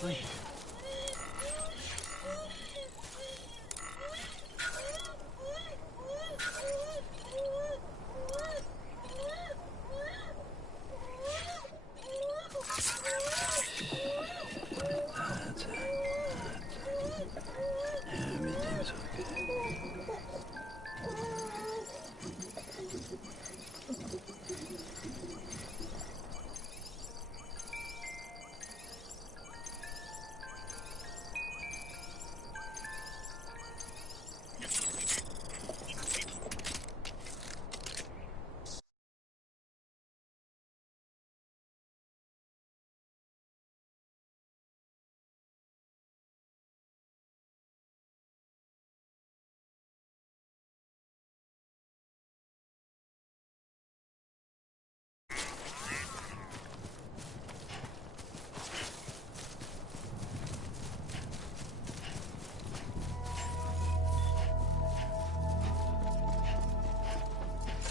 asleep. Everything's okay.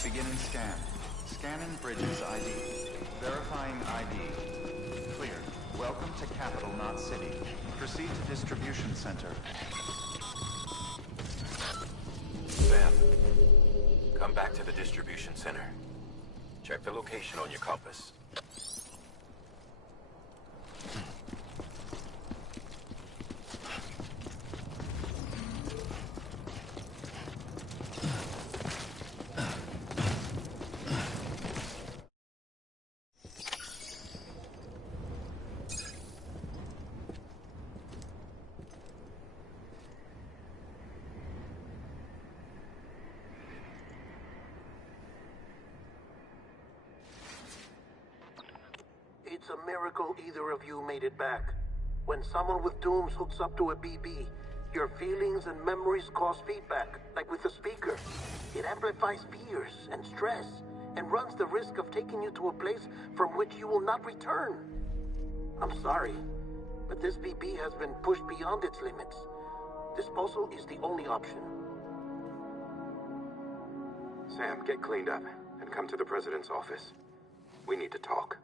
Beginning scan. Scanning bridges ID. Verifying ID. Clear. Welcome to capital, not city. Proceed to distribution center. Sam, come back to the distribution center. Check the location on your compass. It's a miracle either of you made it back. When someone with dooms hooks up to a BB, your feelings and memories cause feedback, like with a speaker. It amplifies fears and stress, and runs the risk of taking you to a place from which you will not return. I'm sorry, but this BB has been pushed beyond its limits. Disposal is the only option. Sam, get cleaned up and come to the president's office. We need to talk.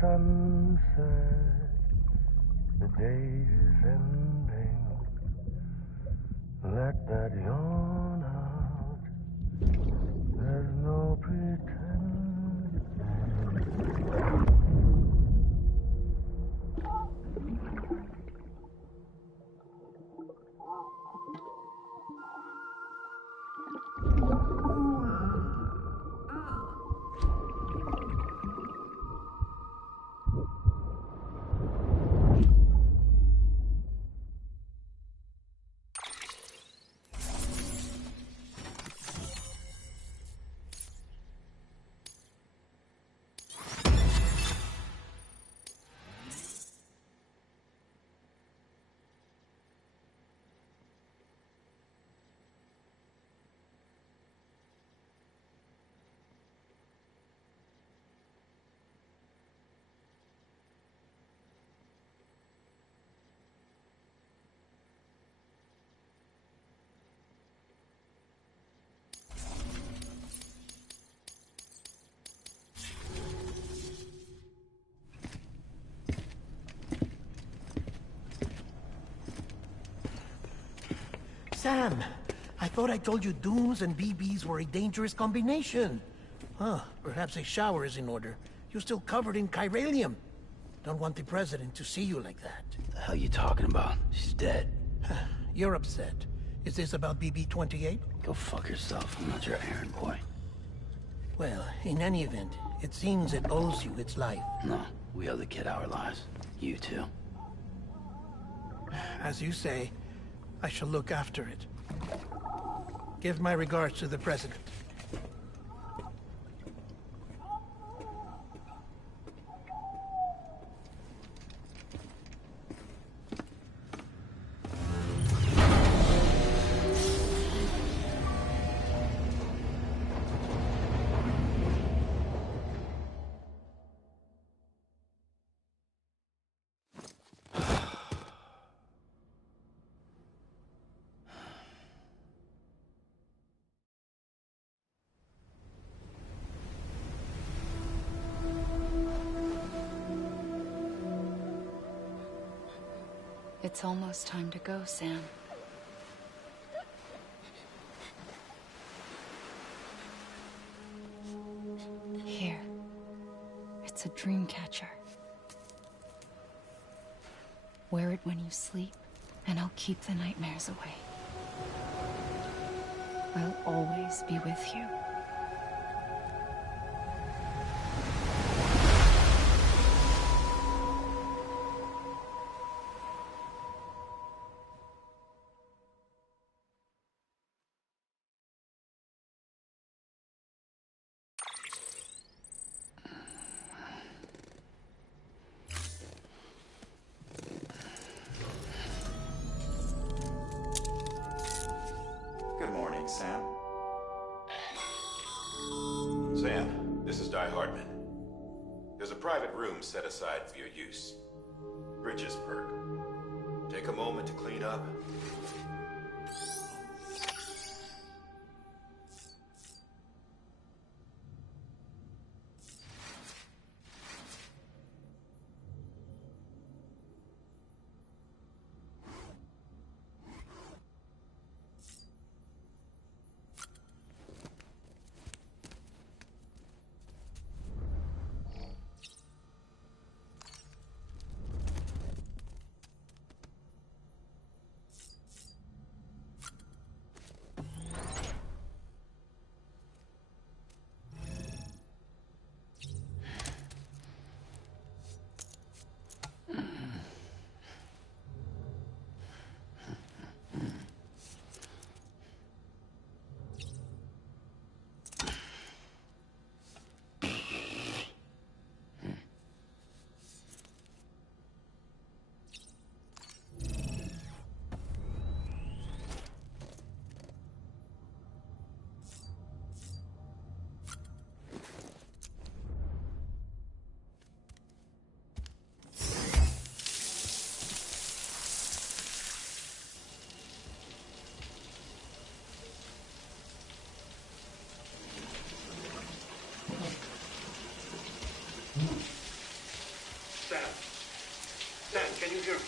Sunset, the day is ending. Let that yawn out. There's no pretending. Sam, I thought I told you dooms and BBs were a dangerous combination. Huh, perhaps a shower is in order. You're still covered in chiralium. Don't want the president to see you like that. The hell you talking about? She's dead. You're upset. Is this about BB-28? Go fuck yourself. I'm not your errand boy. Well, in any event, it seems it owes you its life. No, we owe the kid our lives. You too. As you say, I shall look after it. Give my regards to the President. It's almost time to go, Sam. Here. It's a dream catcher. Wear it when you sleep, and I'll keep the nightmares away. I'll always be with you. Good morning, Sam. Sam, this is Di Hardman. There's a private room set aside for your use. Bridges perk. Take a moment to clean up. Sam, can you hear me?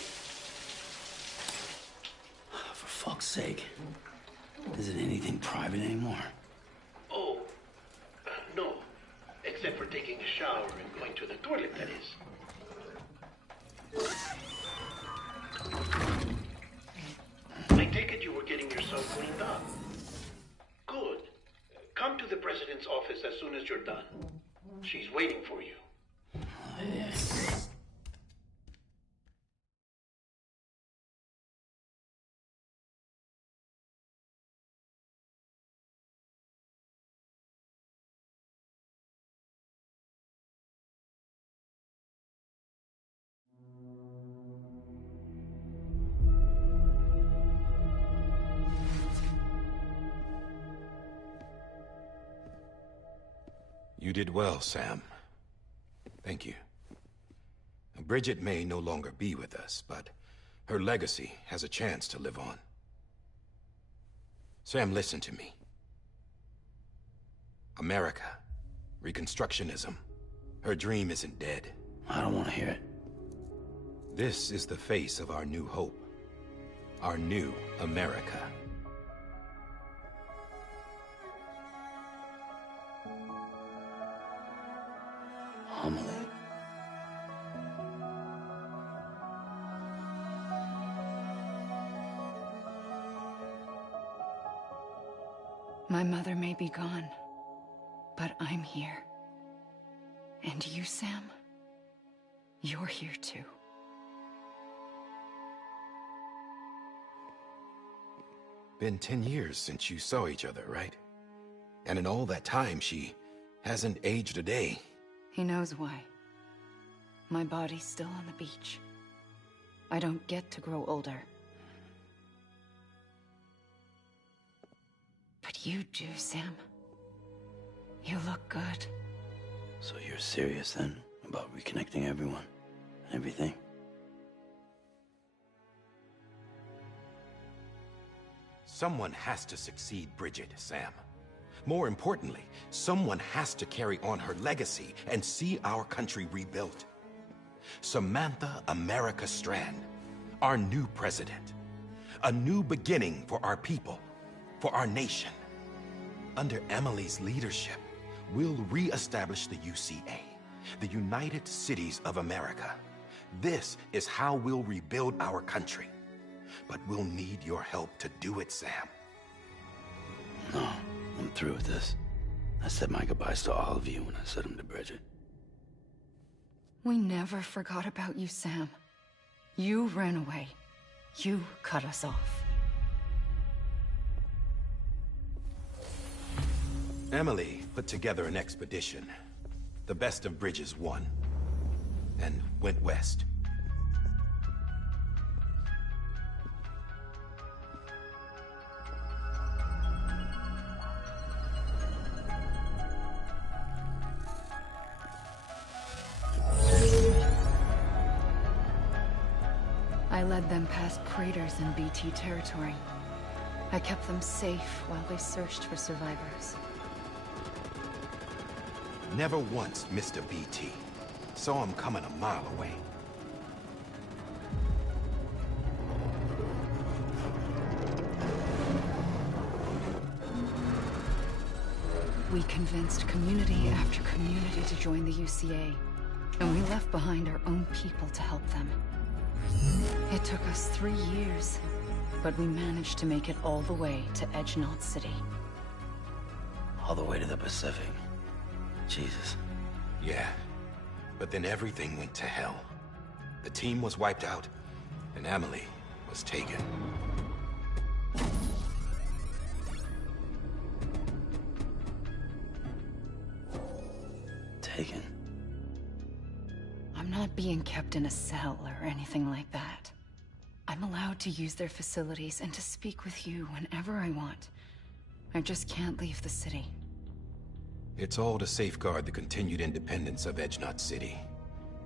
For fuck's sake. Is it anything private anymore? Oh, no. Except for taking a shower and going to the toilet, that is. I take it you were getting yourself cleaned up. Good. Come to the President's office as soon as you're done. She's waiting for you. You did well, Sam. Thank you. Bridget may no longer be with us, but her legacy has a chance to live on. Sam, listen to me. America, Reconstructionism, her dream isn't dead. I don't want to hear it. This is the face of our new hope. Our new America. Homily. My mother may be gone, But I'm here. And you, Sam? You're here too. Been 10 years since you saw each other, right? And in all that time, she hasn't aged a day. He knows why. My body's still on the beach. I don't get to grow older. But you do, Sam. You look good. So you're serious then about reconnecting everyone and everything? Someone has to succeed Bridget, Sam. More importantly, someone has to carry on her legacy and see our country rebuilt. Samantha America Strand, our new president. A new beginning for our people, for our nation. Under Emily's leadership, we'll re-establish the UCA, the United Cities of America. This is how we'll rebuild our country. But we'll need your help to do it, Sam. No, I'm through with this. I said my goodbyes to all of you when I said them to Bridget. We never forgot about you, Sam. You ran away. You cut us off. Emily put together an expedition. The best of Bridges won. And went west. I led them past craters in BT territory. I kept them safe while they searched for survivors. Never once missed a BT. Saw him coming a mile away. We convinced community after community to join the UCA, and we left behind our own people to help them. It took us 3 years, but we managed to make it all the way to Edgenot City. All the way to the Pacific. Jesus. Yeah, but then everything went to hell. The team was wiped out, and Emily was taken. Taken? I'm not being kept in a cell or anything like that. I'm allowed to use their facilities and to speak with you whenever I want. I just can't leave the city. It's all to safeguard the continued independence of Edgenot City.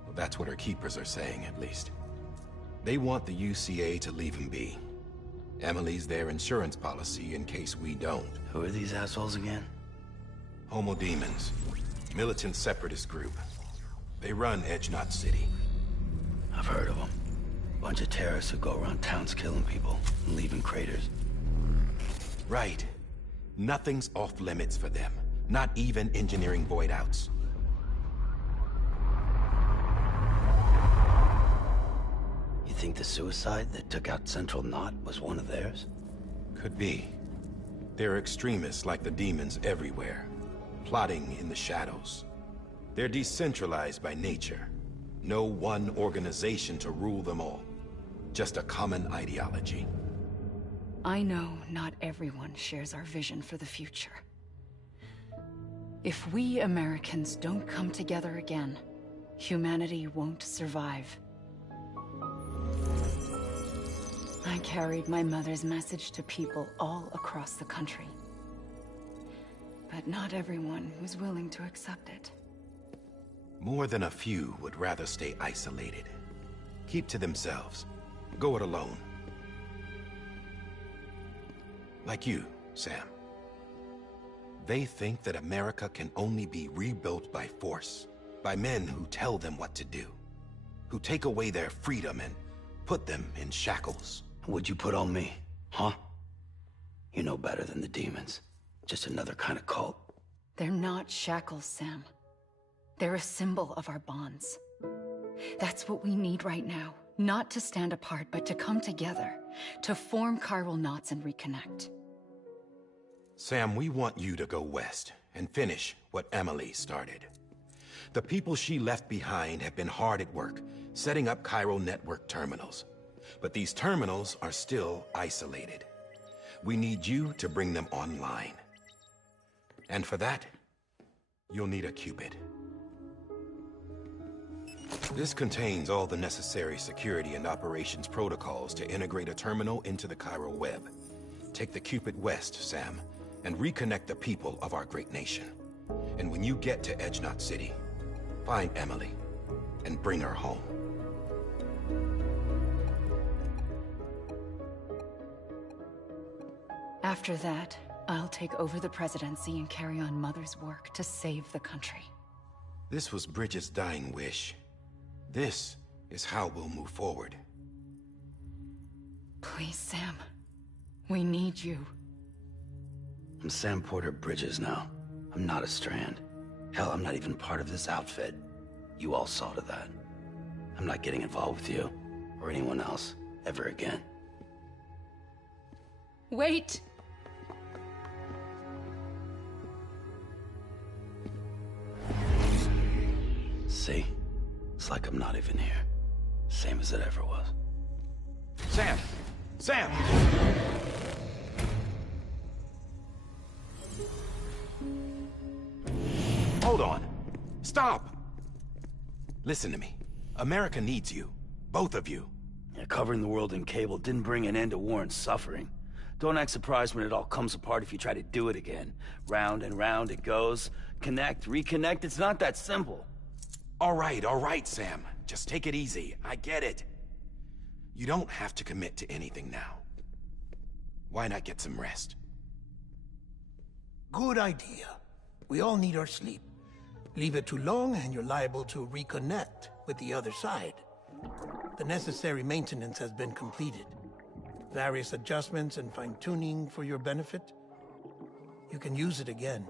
Well, that's what our keepers are saying, at least. They want the UCA to leave him be. Emily's their insurance policy in case we don't. Who are these assholes again? Homo Demons. Militant separatist group. They run Edgenot City. I've heard of them. Bunch of terrorists who go around towns killing people and leaving craters. Right. Nothing's off limits for them. Not even engineering void outs. You think the suicide that took out Central Knot was one of theirs? Could be. There are extremists like the demons everywhere, plotting in the shadows. They're decentralized by nature. No one organization to rule them all. Just a common ideology. I know not everyone shares our vision for the future. If we Americans don't come together again, humanity won't survive. I carried my mother's message to people all across the country. But not everyone was willing to accept it. More than a few would rather stay isolated. Keep to themselves. Go it alone. Like you, Sam. They think that America can only be rebuilt by force, by men who tell them what to do, who take away their freedom and put them in shackles. What'd you put on me, huh? You know better than the demons. Just another kind of cult. They're not shackles, Sam. They're a symbol of our bonds. That's what we need right now. Not to stand apart, but to come together, to form chiral knots and reconnect. Sam, we want you to go west and finish what Emily started. The people she left behind have been hard at work, setting up chiral network terminals. But these terminals are still isolated. We need you to bring them online. And for that, you'll need a Cupid. This contains all the necessary security and operations protocols to integrate a terminal into the chiral web. Take the Cupid west, Sam, and reconnect the people of our great nation. And when you get to Edge Knot City, find Emily and bring her home. After that, I'll take over the presidency and carry on Mother's work to save the country. This was Bridget's dying wish. This is how we'll move forward. Please, Sam. We need you. I'm Sam Porter Bridges now. I'm not a Strand. Hell, I'm not even part of this outfit. You all saw to that. I'm not getting involved with you, or anyone else, ever again. Wait! See? It's like I'm not even here. Same as it ever was. Sam! Sam! Hold on. Stop! Listen to me. America needs you. Both of you. Yeah, covering the world in cable didn't bring an end to war and suffering. Don't act surprised when it all comes apart if you try to do it again. Round and round it goes. Connect, reconnect, it's not that simple. All right, Sam. Just take it easy. I get it. You don't have to commit to anything now. Why not get some rest? Good idea. We all need our sleep. Leave it too long and you're liable to reconnect with the other side. The necessary maintenance has been completed. Various adjustments and fine-tuning for your benefit. You can use it again.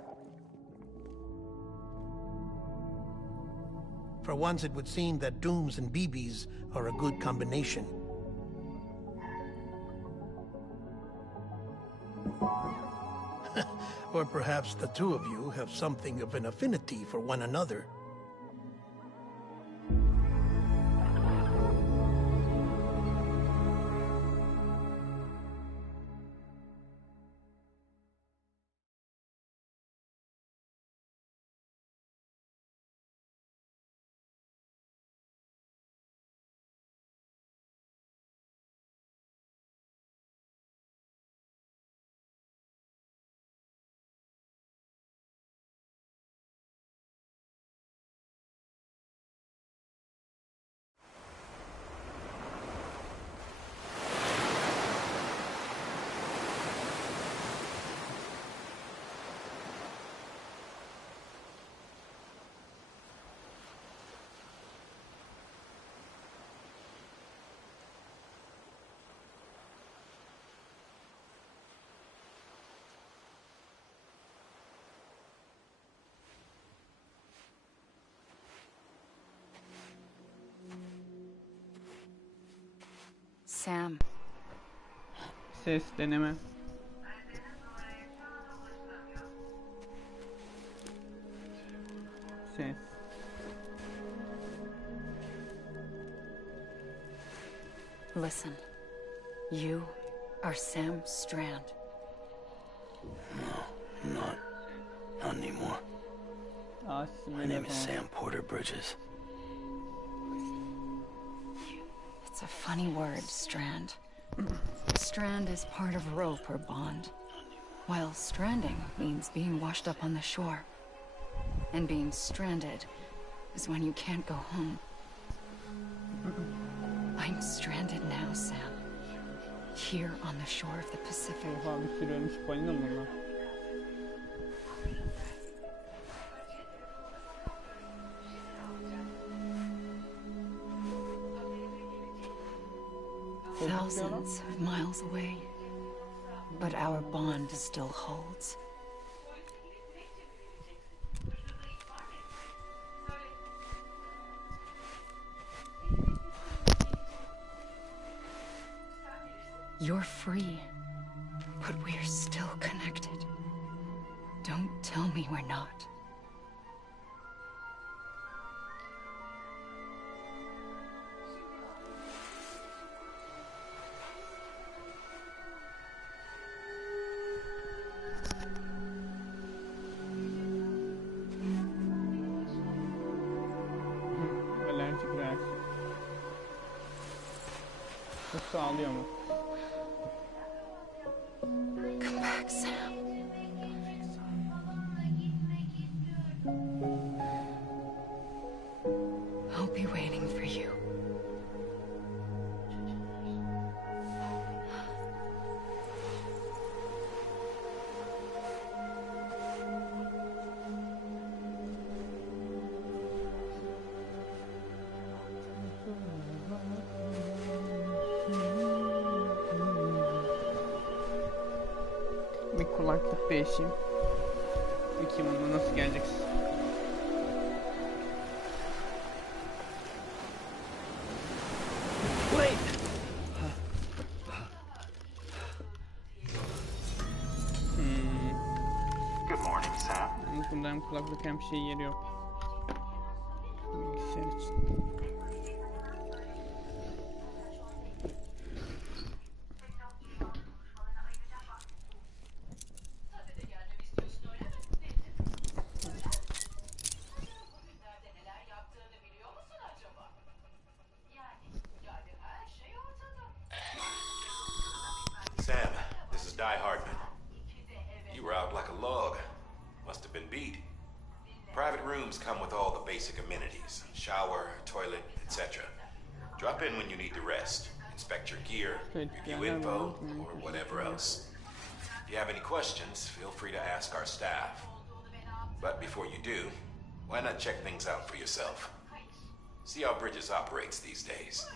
For once, it would seem that Dooms and BBs are a good combination. Or perhaps the two of you have something of an affinity for one another. Sam. Ses deneme. Ses. Listen. You are Sam Strand. No, I'm not. Not anymore. My name is Sam Porter Bridges. It's a funny word, Strand. Strand is part of rope or bond, while stranding means being washed up on the shore. And being stranded is when you can't go home. I'm stranded now, Sam. Here on the shore of the Pacific. Oha, bir sürü ölmüş balina mı bunlar? Thousands of miles away, but our bond still holds. You're free, but we're still connected. Don't tell me we're not. Alerjik reaksiyon. Çok sağlıyor mu? Come back, Sam. I'll be waiting for you. Bir kulaklık değişeyim. Bakayım bunda nasıl geleceksin? Good morning, Sam. Bunda hem kulaklık hem şey yeri yok. Bilgisayar için. Sam, this is Die Hardman. You were out like a log. Must have been beat. Private rooms come with all the basic amenities. Shower, toilet, etc. Drop in when you need to rest. Inspect your gear, review info, or whatever else. If you have any questions, feel free to ask our staff. But before you do, why not check things out for yourself? See how Bridges operates these days.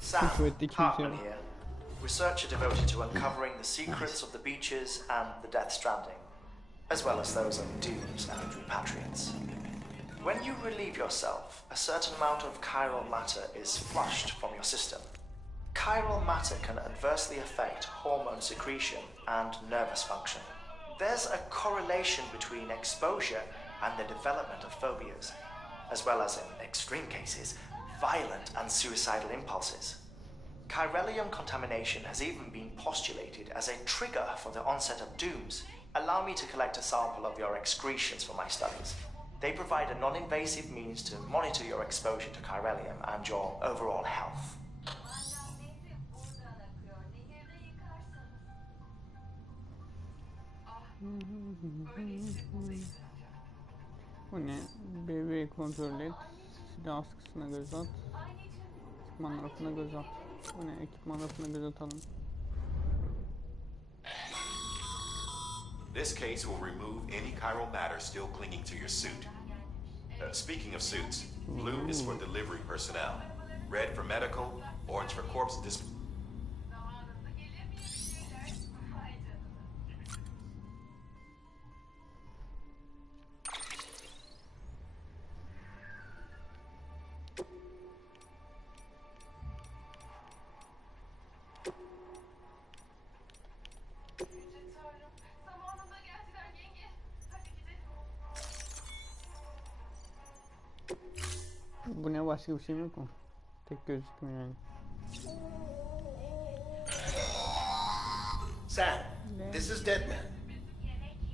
Sam, Kuvvetli Hartman kimse. here, researcher devoted to uncovering the secrets of the beaches and the Death Stranding, as well as those of dooms and repatriates. When you relieve yourself, a certain amount of chiral matter is flushed from your system. Chiral matter can adversely affect hormone secretion and nervous function. There's a correlation between exposure and the development of phobias, as well as, in extreme cases, violent and suicidal impulses. Chiralium contamination has even been postulated as a trigger for the onset of dooms. Allow me to collect a sample of your excretions for my studies. They provide a non-invasive means to monitor your exposure to chiralium and your overall health. Bu ne? BB kontrol et. Silah askısına göz at. Ekipman rafına göz at. Bu ne? Ekipman rafına göz atalım. This case will remove any chiral matter still clinging to your suit. Speaking of suits, blue is for delivery personnel, red for medical, orange for corpse dis... Bu ne, başka bir şey yok mu? Tek gözükmüyor yani. Sam, this is Deadman.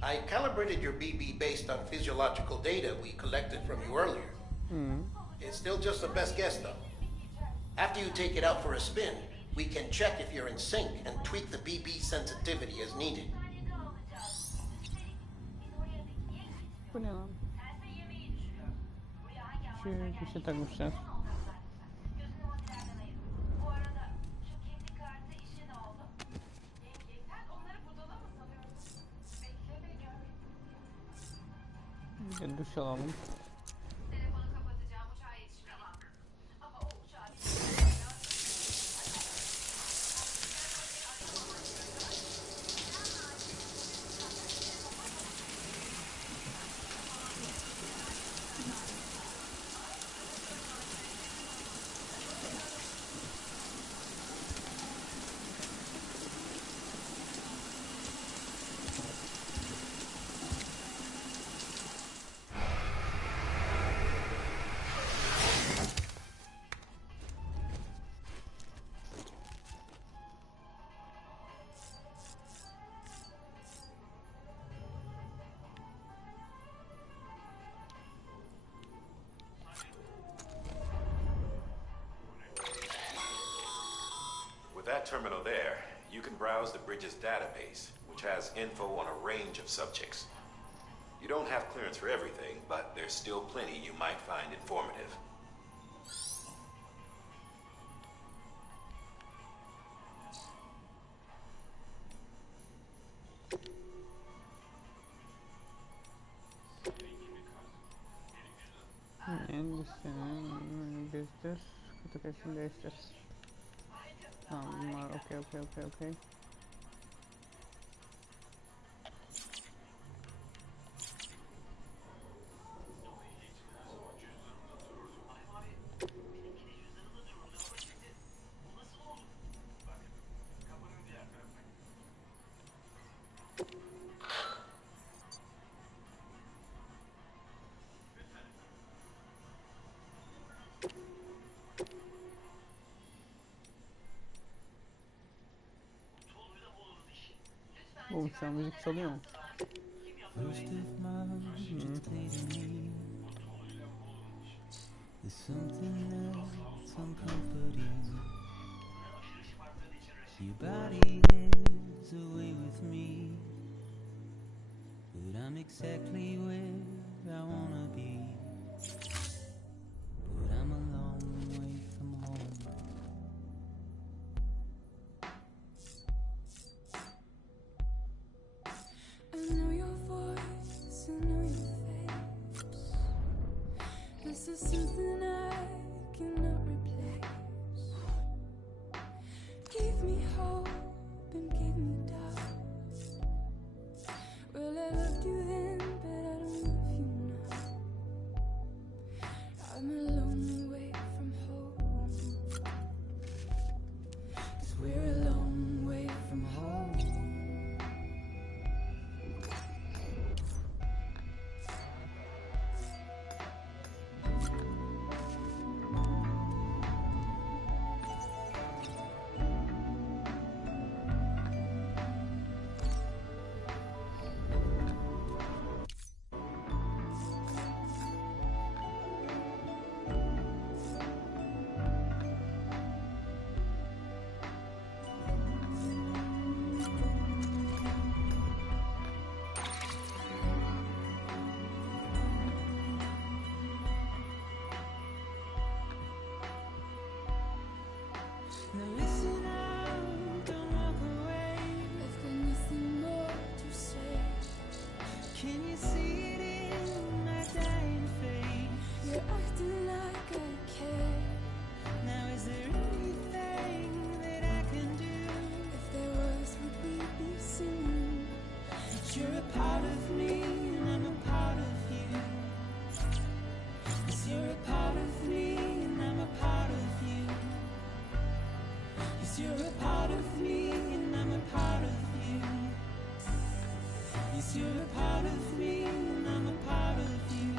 I calibrated your BB based on physiological data we collected from you earlier. It's still just a best guess, though. After you take it out for a spin, we can check if you're in sync and tweak the BB sensitivity as needed. Bu ne lan? Şöyle bir şey takmışlar. Bir de duş alalım. that terminal there, you can browse the bridge's database, which has info on a range of subjects. You don't have clearance for everything, but there's still plenty you might find informative. Endişenin bizdir. Kutu kesin değiştir. Tamam bunlar okey. Oğlum şu an müzik çalıyor mu? Your body is away with me, but I'm exactly where I wanna be. But I'm a long way from home. I know your voice, I know your face. This is something I cannot replace. Give me hope and give me doubt. Well, I loved you then, but I don't love you now. I'm a long way from home. 'Cause we're a long way from home. Now listen out, don't walk away. I've got nothing more to say. Can you see it in my dying face? You're acting like I care. Now is there anything that I can do? If there was, would we be singing? But you're a part of me and I'm a part of you. 'Cause you're a part of me and I'm a part of you. 'Cause you're a part of me and I'm a part of you. Yes, you're a part of me and I'm a part of you.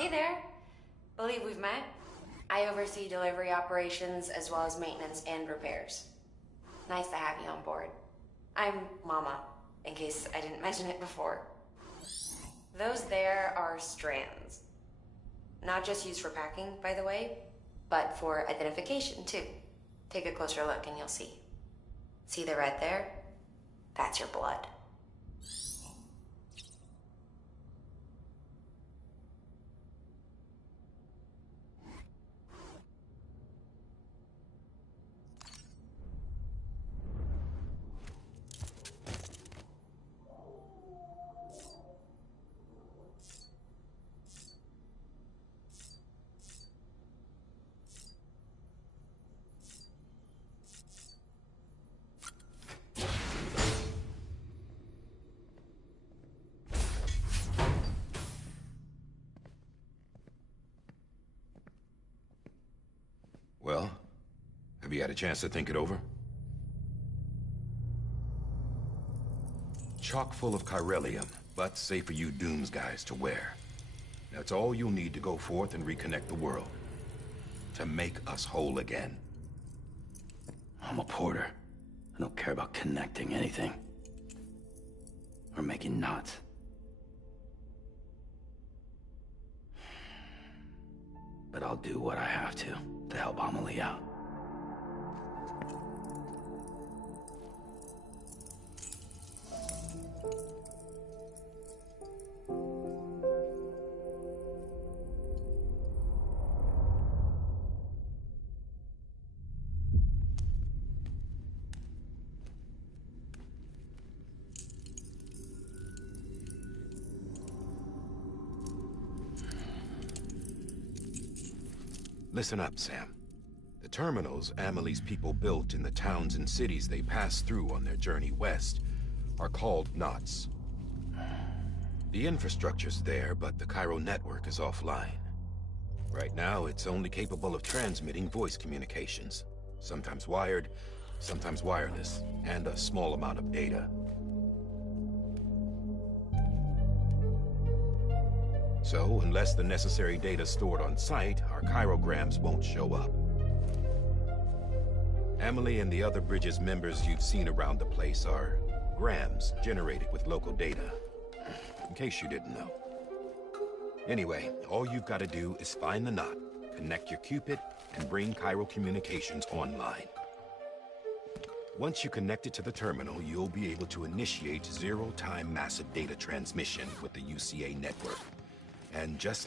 Hey there. Believe we've met. I oversee delivery operations as well as maintenance and repairs. Nice to have you on board. I'm Mama, in case I didn't mention it before. Those there are strands. Not just used for packing, by the way, but for identification too. Take a closer look and you'll see. See the red there? That's your blood. Well, have you had a chance to think it over? Chock full of chiralium, but safe for you Dooms guys to wear. That's all you'll need to go forth and reconnect the world. To make us whole again. I'm a porter. I don't care about connecting anything. Or making knots. But I'll do what I have to help Amelie out. Listen up, Sam. The terminals Amelie's people built in the towns and cities they passed through on their journey west are called knots. The infrastructure's there, but the Cairo network is offline. Right now, it's only capable of transmitting voice communications. Sometimes wired, sometimes wireless, and a small amount of data. So, unless the necessary data stored on site, our chirograms won't show up. Amelie and the other Bridges members you've seen around the place are grams generated with local data. In case you didn't know. Anyway, all you've got to do is find the knot, connect your Cupid, and bring Cairo communications online. Once you connect it to the terminal, you'll be able to initiate zero-time massive data transmission with the UCA network. And just